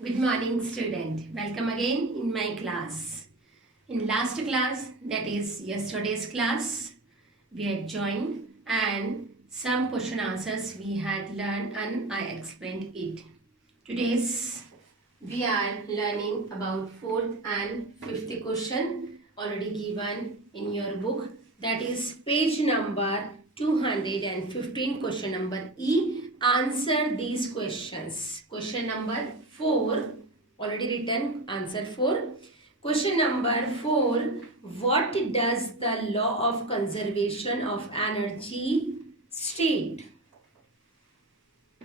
Good morning, student. Welcome again in my class. In last class, that is yesterday's class, we had joined and some question answers we had learned and I explained it. Today's we are learning about fourth and fifth question already given in your book. That is page number 215, question number E. Answer these questions. Question number 4 already written, answer 4. Question number 4. What does the law of conservation of energy state?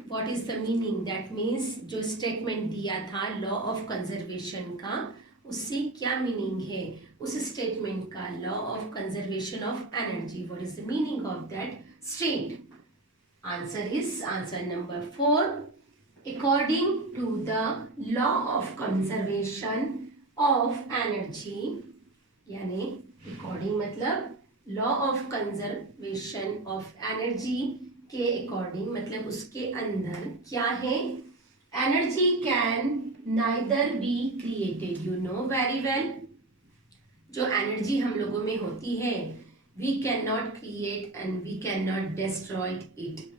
What is the meaning? That means जो statement दिया था law of conservation का, उससे क्या meaning है उस statement का? Law of conservation of energy. What is the meaning of that state? Answer is answer number 4. According to the law of conservation of energy, यानी अकॉर्डिंग मतलब law of conservation of energy के according मतलब उसके अंदर क्या है? Energy can neither be created. You know very well, जो energy हम लोगों में होती है, we can not create and we can not destroy it.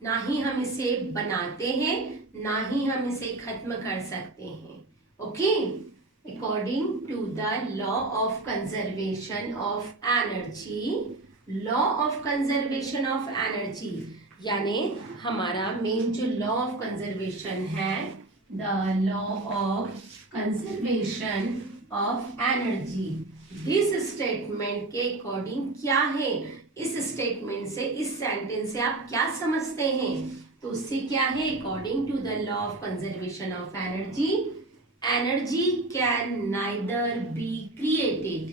ना ही हम इसे बनाते हैं, ना ही हम इसे खत्म कर सकते हैं. Okay, according to the law of conservation of energy, law of conservation of energy यानी हमारा मेन जो लॉ ऑफ कंजर्वेशन है, the law of conservation of energy. This statement के अकॉर्डिंग क्या है? इस स्टेटमेंट से, इस सेंटेंस से आप क्या समझते हैं? तो उससे क्या है? According to the law of conservation of energy, energy can neither be created.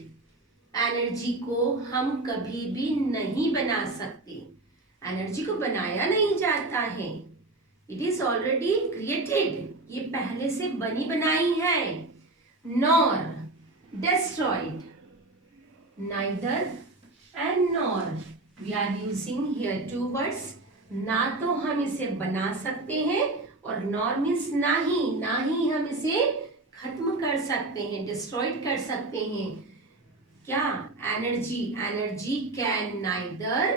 Energy को हम कभी भी नहीं बना सकते. एनर्जी को बनाया नहीं जाता है. इट इज ऑलरेडी क्रिएटेड, ये पहले से बनी बनाई है. Nor destroyed, neither and nor, we are using here two words. ना तो हम इसे बना सकते हैं और नॉर मीन्स ना ही हम इसे खत्म कर सकते हैं, डिस्ट्रॉयड कर सकते हैं. क्या? एनर्जी कैन नाइदर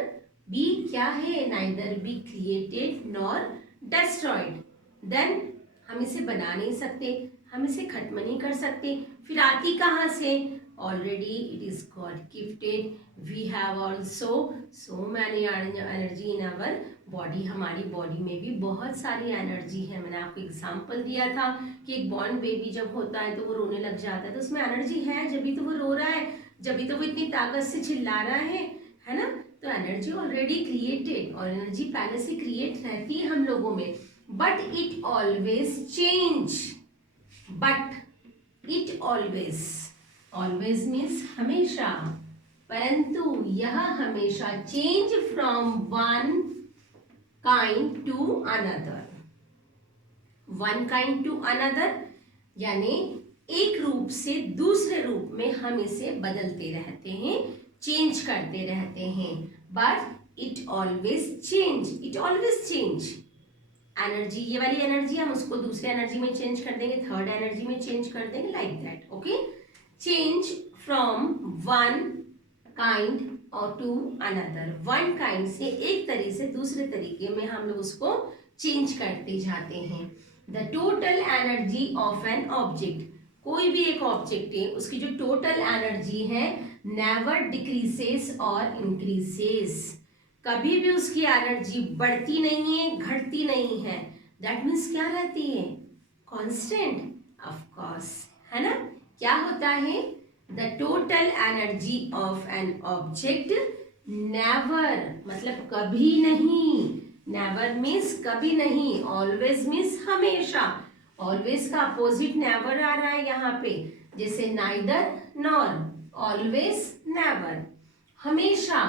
बी, क्या है? Neither be created nor destroyed. Then हम इसे बना नहीं सकते, हम इसे खत्म नहीं कर सकते. फिर आती कहाँ से? Already it is god gifted. We have also so many energy in our body. हमारी बॉडी में भी बहुत सारी एनर्जी है. मैंने आपको एग्जाम्पल दिया था कि एक बॉर्न बेबी जब होता है तो वो रोने लग जाता है, तो उसमें एनर्जी है, जब भी तो वो रो रहा है, जब भी तो वो इतनी ताकत से चिल्ला रहा है ना. तो एनर्जी ऑलरेडी क्रिएटेड, और एनर्जी पहले से क्रिएट रहती है हम लोगों में. But it always change. But it always, always means हमेशा, परंतु यह हमेशा change from one kind to another. One kind to another यानी एक रूप से दूसरे रूप में हम इसे बदलते रहते हैं, चेंज करते रहते हैं. But it always change, it always change. Energy, ये वाली एनर्जी हम उसको दूसरे एनर्जी में चेंज कर देंगे, थर्ड एनर्जी में चेंज कर देंगे, like that. Okay, change from one kind और टू अनदर. वन काइंड से, एक तरीके से दूसरे तरीके में हम लोग उसको चेंज करते जाते हैं. The total energy of an object, कोई भी एक ऑब्जेक्ट है, उसकी जो टोटल एनर्जी है नेवर डिक्रीजेस और इंक्रीजेस. कभी भी उसकी एनर्जी बढ़ती नहीं है, घटती नहीं है. दैट मीन्स क्या रहती है? कांस्टेंट. ऑफ कोर्स, है ना. क्या होता है? The total energy of an object never मतलब कभी नहीं. नेवर मीन्स कभी नहीं, ऑलवेज मीन्स हमेशा. ऑलवेज का अपोजिट नेवर आ रहा है यहाँ पे, जैसे नाइदर नॉर, ऑलवेज नेवर. हमेशा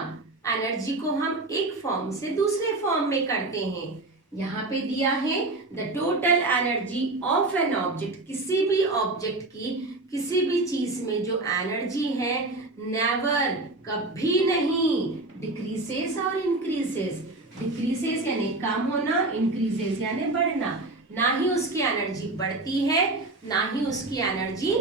एनर्जी को हम एक फॉर्म से दूसरे फॉर्म में करते हैं. यहाँ पे दिया है the total energy of an object, किसी भी ऑब्जेक्ट की, किसी भी चीज में जो एनर्जी है नेवर कभी नहीं, डिक्रीजेस और इंक्रीजेस. डिक्रीजेस यानी कम होना, इंक्रीजेस यानी बढ़ना. ना ही उसकी एनर्जी बढ़ती है, ना ही उसकी एनर्जी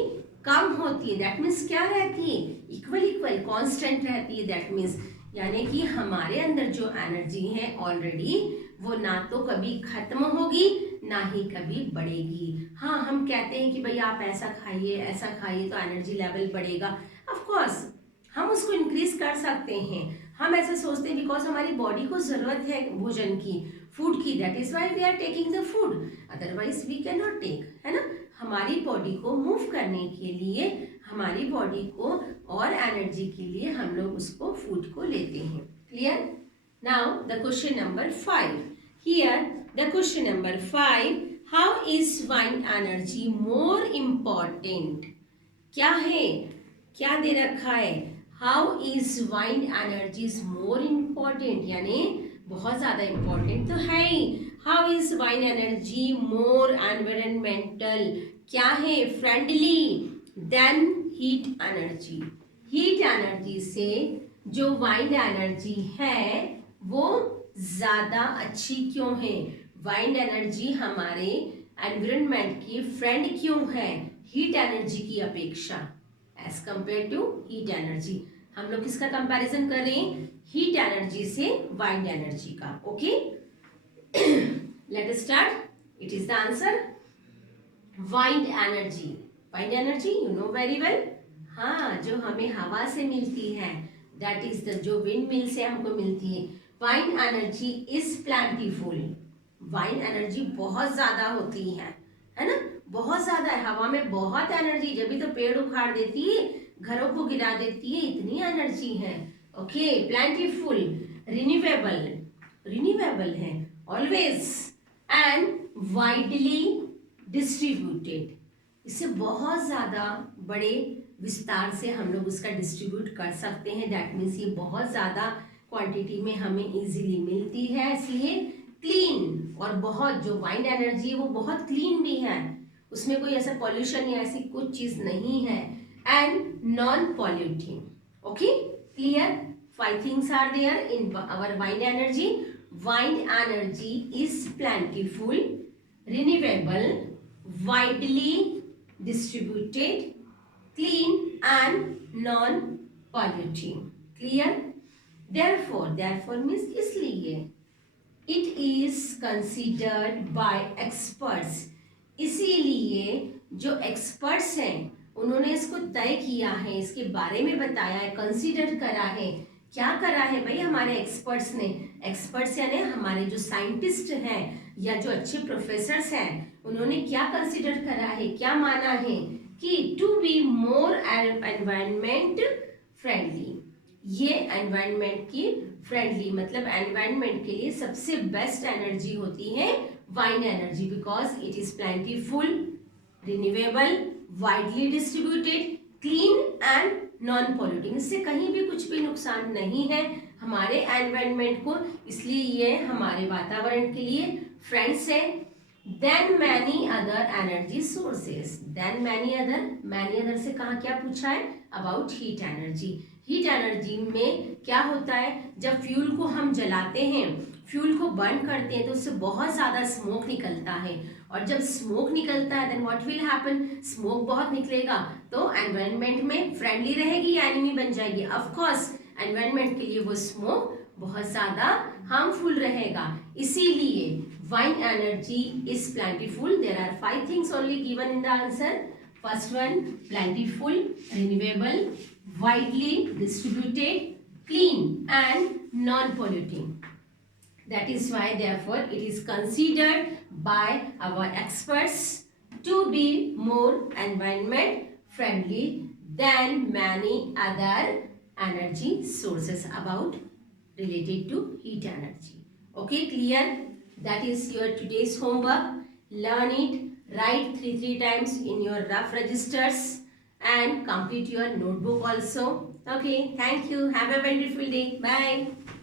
कम होती है। दैट मीन्स क्या रहती है? इक्वल इक्वल कांस्टेंट रहती है। दैट मीन्स यानी कि हमारे अंदर जो एनर्जी है ऑलरेडी वो ना तो कभी खत्म होगी ना ही कभी बढ़ेगी। हाँ, हम कहते हैं कि भाई आप ऐसा खाइए तो एनर्जी लेवल बढ़ेगा। ऑफ कोर्स हम उसको इंक्रीज कर सकते हैं। हम ऐसा सोचते हैं बिकॉज हमारी बॉडी को जरूरत है भोजन की, फूड की। That is why we are taking the food, otherwise we can not take, है ना। हमारी बॉडी को मूव करने के लिए, हमारी बॉडी को और एनर्जी के लिए हम लोग उसको फूड को लेते हैं। Clear? Now the question number 5 here. The question number 5, how is wind energy more important? क्या है, क्या दे रखा है? How is wind energy is more important, यानी बहुत ज्यादा इम्पॉर्टेंट तो है ही। How is wind energy more environmental, क्या है, friendly then heat energy? Heat energy से जो वाइन एनर्जी है वो ज्यादा अच्छी क्यों है? वाइन एनर्जी हमारे एनवायरनमेंट की फ्रेंड क्यों है हीट एनर्जी की अपेक्षा? As compare to heat energy, हम लोग किसका कंपैरिजन कर रहे हैं? हीट एनर्जी से वाइंड एनर्जी का। Okay, let us start. It is the answer wind energy. Wind energy you know very well, हाँ, जो हमें हवा से मिलती है, दैट इज द जो विंड मिल से हमको मिलती है। Wind energy is plentiful. Wind energy बहुत ज्यादा होती है ना, बहुत ज्यादा है। हवा में बहुत एनर्जी, जब भी तो पेड़ उखाड़ देती है, घरों को गिरा देती है, इतनी एनर्जी है। ओके, प्लेंटीफुल, रिन्यूएबल, रिन्यूएबल है ऑलवेज, एंड वाइडली डिस्ट्रीब्यूटेड। इसे बहुत ज्यादा बड़े विस्तार से हम लोग उसका डिस्ट्रीब्यूट कर सकते हैं। दैट मीन्स ये बहुत ज्यादा क्वांटिटी में हमें इजीली मिलती है, इसलिए क्लीन। और बहुत जो वाइंड एनर्जी है वो बहुत क्लीन भी है, उसमें कोई ऐसा पॉल्यूशन या ऐसी कुछ चीज नहीं है, and non polluting. Okay, clear? 5 things are there in our wind energy. Wind energy is plentiful, renewable, widely distributed, clean and non-polluting. Clear? Therefore means इसलिए it is considered by experts. इसीलिए जो experts हैं उन्होंने इसको तय किया है, इसके बारे में बताया है, कंसीडर करा है। क्या करा है भाई हमारे एक्सपर्ट्स ने? एक्सपर्ट्स यानी हमारे जो साइंटिस्ट हैं या जो अच्छे प्रोफेसर्स हैं, उन्होंने क्या कंसीडर करा है, क्या माना है कि to be more environment friendly. ये एनवायरनमेंट की फ्रेंडली मतलब एनवायरनमेंट के लिए सबसे बेस्ट एनर्जी होती है wind energy, because it is plentiful, renewable, widely distributed, clean and non polluting. इससे कहीं भी कुछ भी नुकसान नहीं है हमारे एनवायरनमेंट को, इसलिए ये हमारे वातावरण के लिए फ्रेंड्स है। Then many other energy sources, then many other से कहा क्या पूछा है? About heat energy. Heat energy में क्या होता है, जब फ्यूल को हम जलाते हैं, फ्यूल को बर्न करते हैं तो उससे बहुत ज़्यादा स्मोक निकलता है, और जब स्मोक निकलता है then what will happen? Smoke बहुत निकलेगा तो एनवायरनमेंट में फ्रेंडली रहेगी या एनिमी बन जाएगी? ऑफ कोर्स एनवायरनमेंट के लिए वो स्मोक बहुत ज़्यादा हार्मफुल रहेगा। इसीलिए wind energy is plentiful. There are 5 things only given in the answer. First one, plentiful, renewable, widely distributed, clean and non-polluting. That is why therefore it is considered by our experts to be more environment friendly than many other energy sources about related to heat energy. Okay, clear? That is your today's homework. Learn it, write 3 times in your rough registers and complete your notebook also. Okay, thank you. Have a wonderful day. Bye.